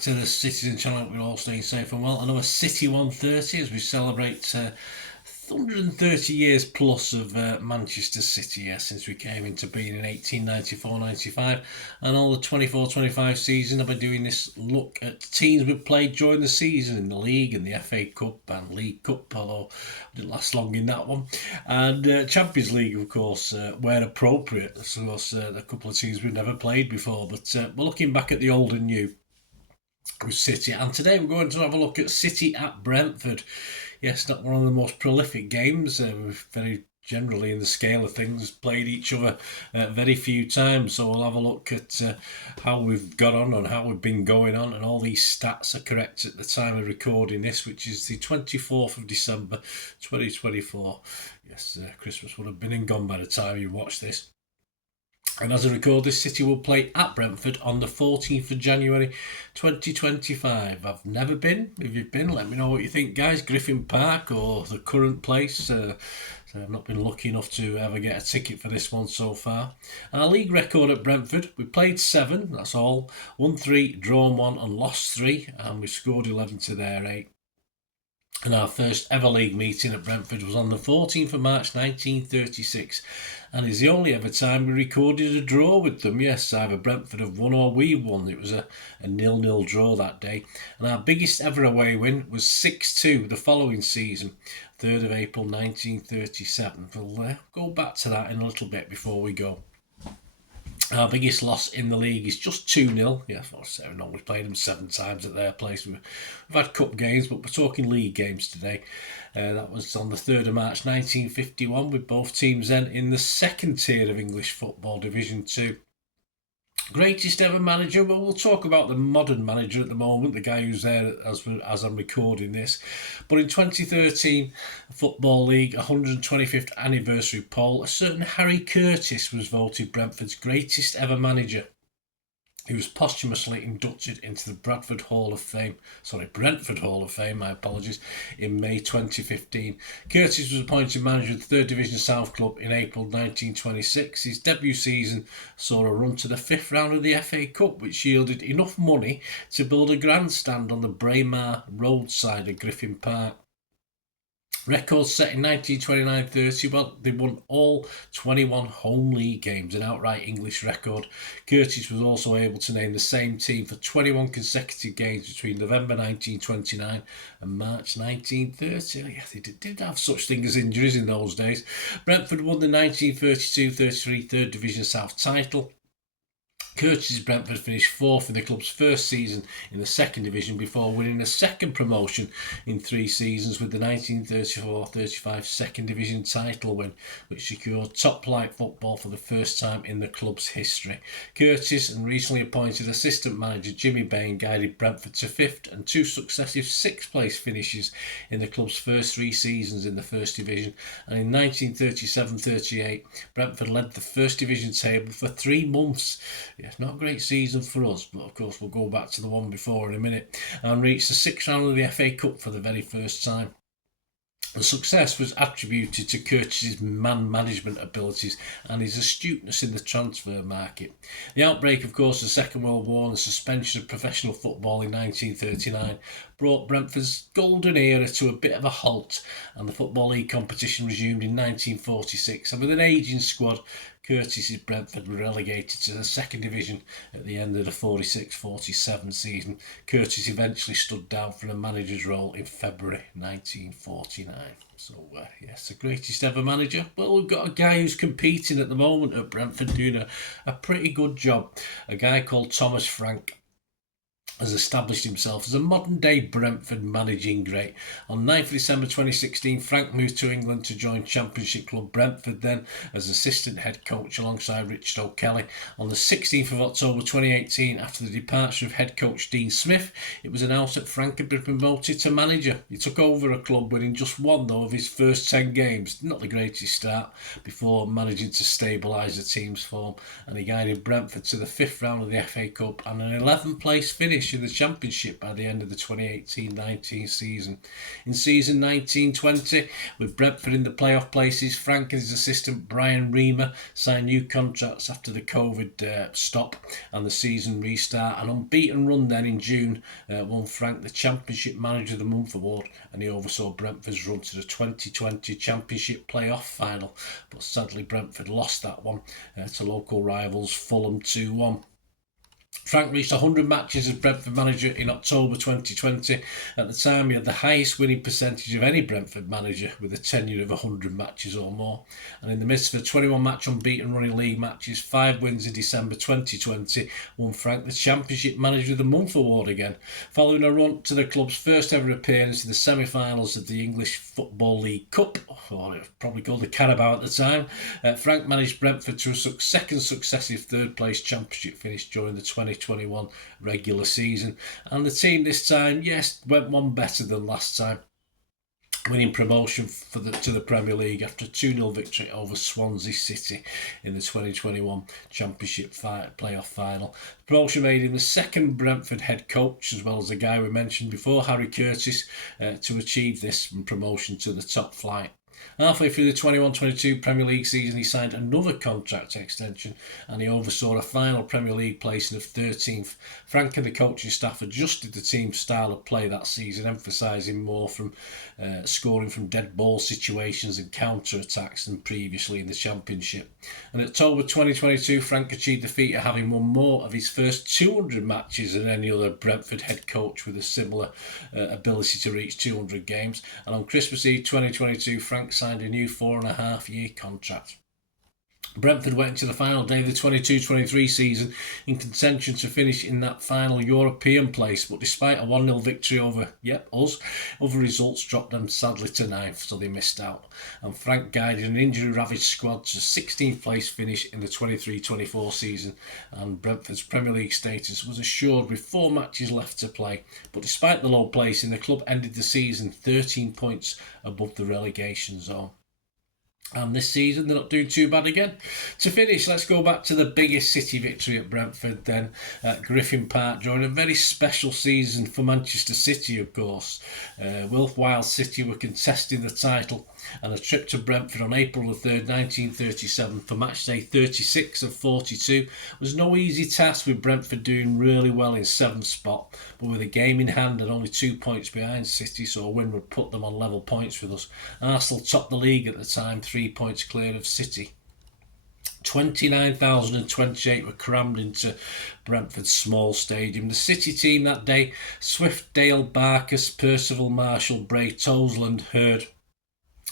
to the Citizen channel. We're all staying safe and well. Another City130 as we celebrate 130 years plus of Manchester City, since we came into being in 1894-95, and all the 24-25 season. I've been doing this look at teams we've played during the season in the league and the FA Cup and League Cup, although I didn't last long in that one, and Champions League, of course, where appropriate. So, of course, a couple of teams we've never played before, but we're looking back at the old and new with City, and today we're going to have a look at City at Brentford. Yes, not one of the most prolific games. We've very generally, in the scale of things, played each other very few times. So we'll have a look at how we've got on and how we've been going on, and all these stats are correct at the time of recording this, which is the 24th of December 2024. Yes, Christmas would have been and gone by the time you watch this. And as I record this, City will play at Brentford on the 14th of January 2025. I've never been. If you've been, let me know what you think, guys. Griffin Park or the current place. So I've not been lucky enough to ever get a ticket for this one so far. Our league record at Brentford, we played 7, that's all. Won 3, drawn 1 and lost 3. And we scored 11 to their 8. And our first ever league meeting at Brentford was on the 14th of March 1936, and is the only ever time we recorded a draw with them. Yes, either Brentford have won or we won. It was a 0-0 draw that day. And our biggest ever away win was 6-2 the following season, 3rd of April 1937. We'll go back to that in a little bit before we go. Our biggest loss in the league is just 2-0. Yeah, I know we played them 7 times at their place. We've had cup games, but we're talking league games today. That was on the 3rd of March 1951, with both teams then in the second tier of English football, Division 2. Greatest ever manager? Well, we'll talk about the modern manager at the moment, the guy who's there as I'm recording this. But in 2013, Football League 125th anniversary poll, a certain Harry Curtis was voted Brentford's greatest ever manager. He was posthumously inducted into the Brentford Hall of Fame, my apologies, in May 2015. Curtis was appointed manager of the 3rd Division South Club in April 1926. His debut season saw a run to the 5th round of the FA Cup, which yielded enough money to build a grandstand on the Braemar roadside of Griffin Park. Records set in 1929-30, well, they won all 21 home league games, an outright English record. Curtis was also able to name the same team for 21 consecutive games between November 1929 and March 1930. Yeah, they did have such things as injuries in those days. Brentford won the 1932-33 3rd Division South title. Curtis's Brentford finished 4th in the club's first season in the 2nd Division before winning a second promotion in 3 seasons with the 1934-35 2nd Division title win, which secured top-flight football for the first time in the club's history. Curtis and recently appointed assistant manager Jimmy Bain guided Brentford to 5th and 2 successive 6th place finishes in the club's first 3 seasons in the 1st Division, and in 1937-38 Brentford led the 1st Division table for 3 months. Yeah, not a great season for us, but of course we'll go back to the one before in a minute, and reached the 6th round of the FA Cup for the very first time. The success was attributed to Curtis's man management abilities and his astuteness in the transfer market. The outbreak, of course, of the Second World War and the suspension of professional football in 1939 brought Brentford's golden era to a bit of a halt, and the Football League competition resumed in 1946, and with an ageing squad, Curtis's Brentford were relegated to the 2nd Division at the end of the 46-47 season. Curtis eventually stood down from the manager's role in February 1949. So, yes, the greatest ever manager. Well, we've got a guy who's competing at the moment at Brentford doing a pretty good job. A guy called Thomas Frank has established himself as a modern-day Brentford managing great. On 9th of December 2016, Frank moved to England to join Championship club Brentford then as assistant head coach alongside Richard O'Kelly. On the 16th of October 2018, after the departure of head coach Dean Smith, it was announced that Frank had been promoted to manager. He took over a club winning just 1, though, of his first 10 games. Not the greatest start, before managing to stabilise the team's form, and he guided Brentford to the 5th round of the FA Cup and an 11th place finish. finish in the Championship by the end of the 2018-19 season. In season 19-20, with Brentford in the playoff places, Frank and his assistant Brian Reamer signed new contracts after the COVID stop and the season restart. An unbeaten run then in June won Frank the Championship Manager of the Month award, and he oversaw Brentford's run to the 2020 Championship playoff final, but sadly Brentford lost that one to local rivals Fulham 2-1. Frank reached 100 matches as Brentford manager in October 2020. At the time, he had the highest winning percentage of any Brentford manager, with a tenure of 100 matches or more. And in the midst of a 21-match unbeaten run in league matches, 5 wins in December 2020, won Frank the Championship Manager of the Month award again, following a run to the club's first ever appearance in the semi-finals of the English Football League Cup, or it was probably called the Carabao at the time. Frank managed Brentford to a second successive third-place championship finish during the 2021 regular season, and the team this time, yes, went one better than last time, winning promotion to the Premier League after a 2-0 victory over Swansea City in the 2021 Championship playoff final. The promotion made him the second Brentford head coach, as well as the guy we mentioned before, Harry Curtis, to achieve this promotion to the top flight. Halfway through the 21-22 Premier League season, he signed another contract extension, and he oversaw a final Premier League placing of 13th. Frank and the coaching staff adjusted the team's style of play that season, emphasising more from scoring from dead ball situations and counter-attacks than previously in the Championship. In October 2022, Frank achieved the feat of having won more of his first 200 matches than any other Brentford head coach with a similar ability to reach 200 games. And on Christmas Eve 2022, Frank signed a new 4.5-year contract. Brentford went into the final day of the 22-23 season in contention to finish in that final European place, but despite a 1-0 victory over, us, other results dropped them sadly to 9th, so they missed out. And Frank guided an injury-ravaged squad to 16th place finish in the 23-24 season, and Brentford's Premier League status was assured with 4 matches left to play. But despite the low placing, the club ended the season 13 points above the relegation zone. And this season, they're not doing too bad again. To finish, let's go back to the biggest City victory at Brentford then, at Griffin Park, during a very special season for Manchester City, of course. Wilf while City were contesting the title, and a trip to Brentford on April the 3rd, 1937 for matchday 36 of 42 was no easy task, with Brentford doing really well in 7th spot, but with a game in hand and only 2 points behind City, so a win would put them on level points with us. Arsenal topped the league at the time, 3 points clear of City. 29,028 were crammed into Brentford's small stadium. The City team that day: Swift, Dale, Barkas, Percival, Marshall, Bray, Toseland, Hurd,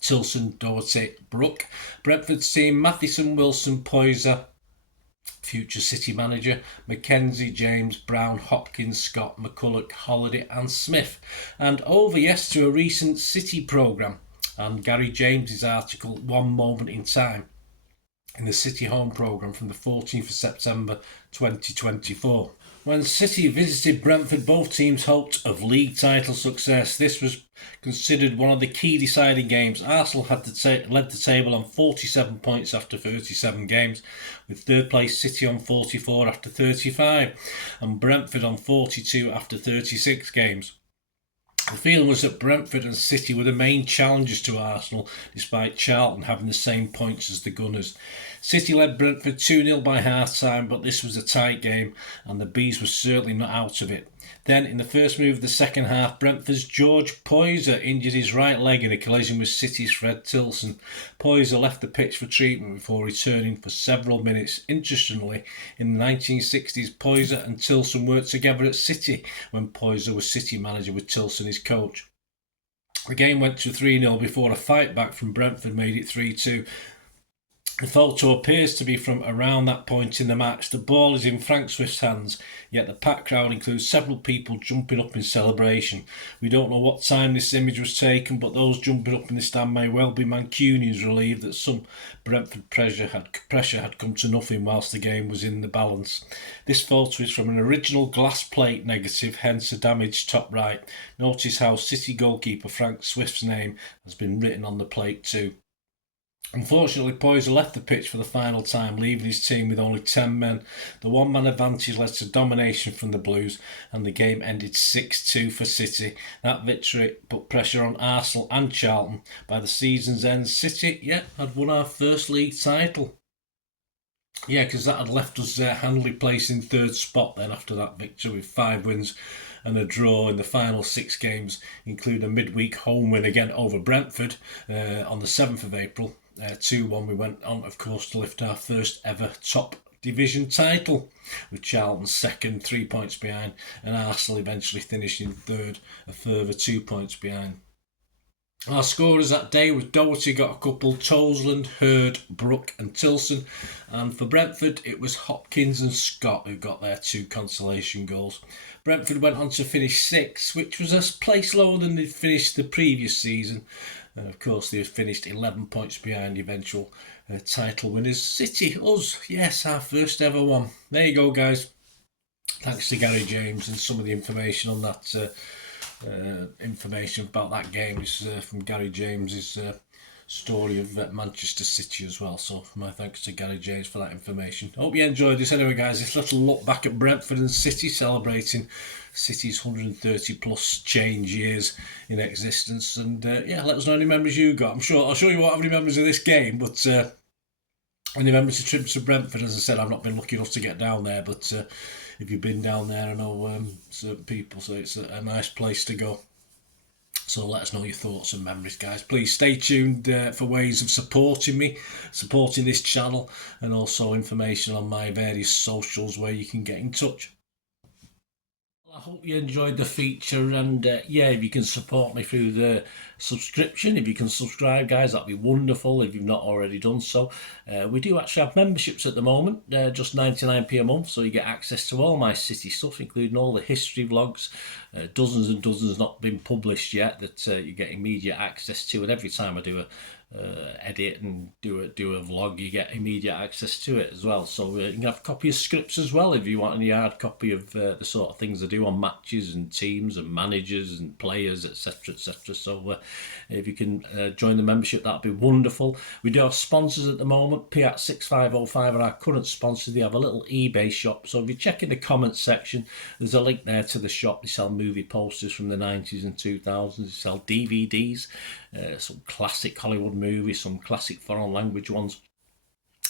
Tilson, Doherty, Brook. Brentford's team: Matheson, Wilson, Poyser, future City manager, Mackenzie, James, Brown, Hopkins, Scott, McCulloch, Holiday and Smith. And over, to a recent City programme and Gary James's article, One Moment in Time, in the City Home programme from the 14th of September 2024. When City visited Brentford, both teams hoped of league title success. This was considered one of the key deciding games. Arsenal had led the table on 47 points after 37 games, with third place City on 44 after 35, and Brentford on 42 after 36 games. The feeling was that Brentford and City were the main challengers to Arsenal, despite Charlton having the same points as the Gunners. City led Brentford 2-0 by half-time, but this was a tight game, and the Bees were certainly not out of it. Then, in the first move of the second half, Brentford's George Poyser injured his right leg in a collision with City's Fred Tilson. Poyser left the pitch for treatment before returning for several minutes. Interestingly, in the 1960s, Poyser and Tilson worked together at City when Poyser was City manager with Tilson his coach. The game went to 3-0 before a fight back from Brentford made it 3-2. The photo appears to be from around that point in the match. The ball is in Frank Swift's hands, yet the packed crowd includes several people jumping up in celebration. We don't know what time this image was taken, but those jumping up in the stand may well be Mancunians relieved that some Brentford pressure had come to nothing whilst the game was in the balance. This photo is from an original glass plate negative, hence a damaged top right. Notice how City goalkeeper Frank Swift's name has been written on the plate too. Unfortunately, Poyser left the pitch for the final time, leaving his team with only 10 men. The one-man advantage led to domination from the Blues, and the game ended 6-2 for City. That victory put pressure on Arsenal and Charlton. By the season's end, City, had won our first league title. Because that had left us handily placed in third spot then after that victory with 5 wins and a draw in the final 6 games, including a midweek home win again over Brentford on the 7th of April. 2-1, we went on, of course, to lift our first ever top division title, with Charlton second, 3 points behind, and Arsenal eventually finishing third, a further 2 points behind. Our scorers that day was Doherty got a couple, Toseland, Hurd, Brook and Tilson, and for Brentford it was Hopkins and Scott who got their 2 consolation goals. Brentford went on to finish 6th, which was a place lower than they'd finished the previous season, and of course they finished 11 points behind the eventual title winners City, us, yes, our first ever one. There you go, guys. Thanks to Gary James, and some of the information on that information about that game is from Gary James's story of Manchester City as well. So my thanks to Gary James for that information. Hope you enjoyed this. Anyway, guys, this little look back at Brentford and City, celebrating City's 130 plus change years in existence. And let us know any memories you got. I'm sure you won't have any memories of this game, but any memories of trips to Brentford. As I said, I've not been lucky enough to get down there, but if you've been down there, I know certain people say it's a nice place to go. So let us know your thoughts and memories, guys. Please stay tuned for ways of supporting me, supporting this channel, and also information on my various socials where you can get in touch. I hope you enjoyed the feature, and if you can support me through the subscription, if you can subscribe, guys, that'd be wonderful if you've not already done so. We do actually have memberships at the moment, just 99p a month, so you get access to all my City stuff, including all the history vlogs, dozens and dozens not been published yet that you get immediate access to, and every time I do a edit and do a vlog, you get immediate access to it as well. So you can have a copy of scripts as well if you want any hard copy of the sort of things I do on matches and teams and managers and players, etc, etc. So if you can join the membership, that'd be wonderful. We do have sponsors at the moment. P6505 are our current sponsor. They have a little eBay shop, so if you check in the comments section, there's a link there to the shop. They sell movie posters from the 90s and 2000s. They sell DVDs, some classic Hollywood movies, some classic foreign language ones.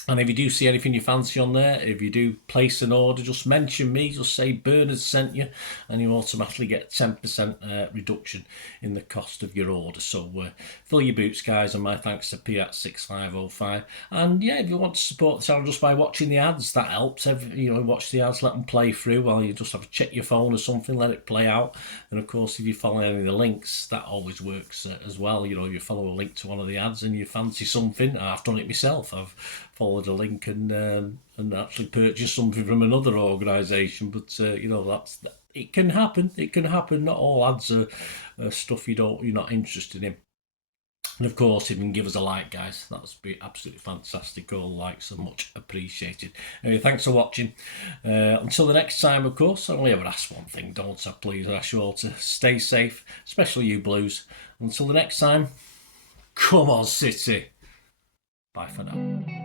And if you do see anything you fancy on there, if you do place an order, just mention me, just say Bernard sent you, and you automatically get 10% reduction in the cost of your order. So fill your boots, guys, and my thanks to P6505. And if you want to support the channel just by watching the ads, that helps. Watch the ads, let them play through while you just have to check your phone or something, let it play out. And of course, if you follow any of the links, that always works as well. If you follow a link to one of the ads and you fancy something, I've done it myself. I've followed a link and actually purchase something from another organisation, but it can happen. It can happen. Not all ads are stuff you're not interested in. And of course, if you can give us a like, guys, that would be absolutely fantastic. All likes are much appreciated. Anyway, thanks for watching. Until the next time, of course, I only ever ask one thing, don't I? Please, I ask you all to stay safe, especially you Blues. Until the next time, come on, City. Bye for now.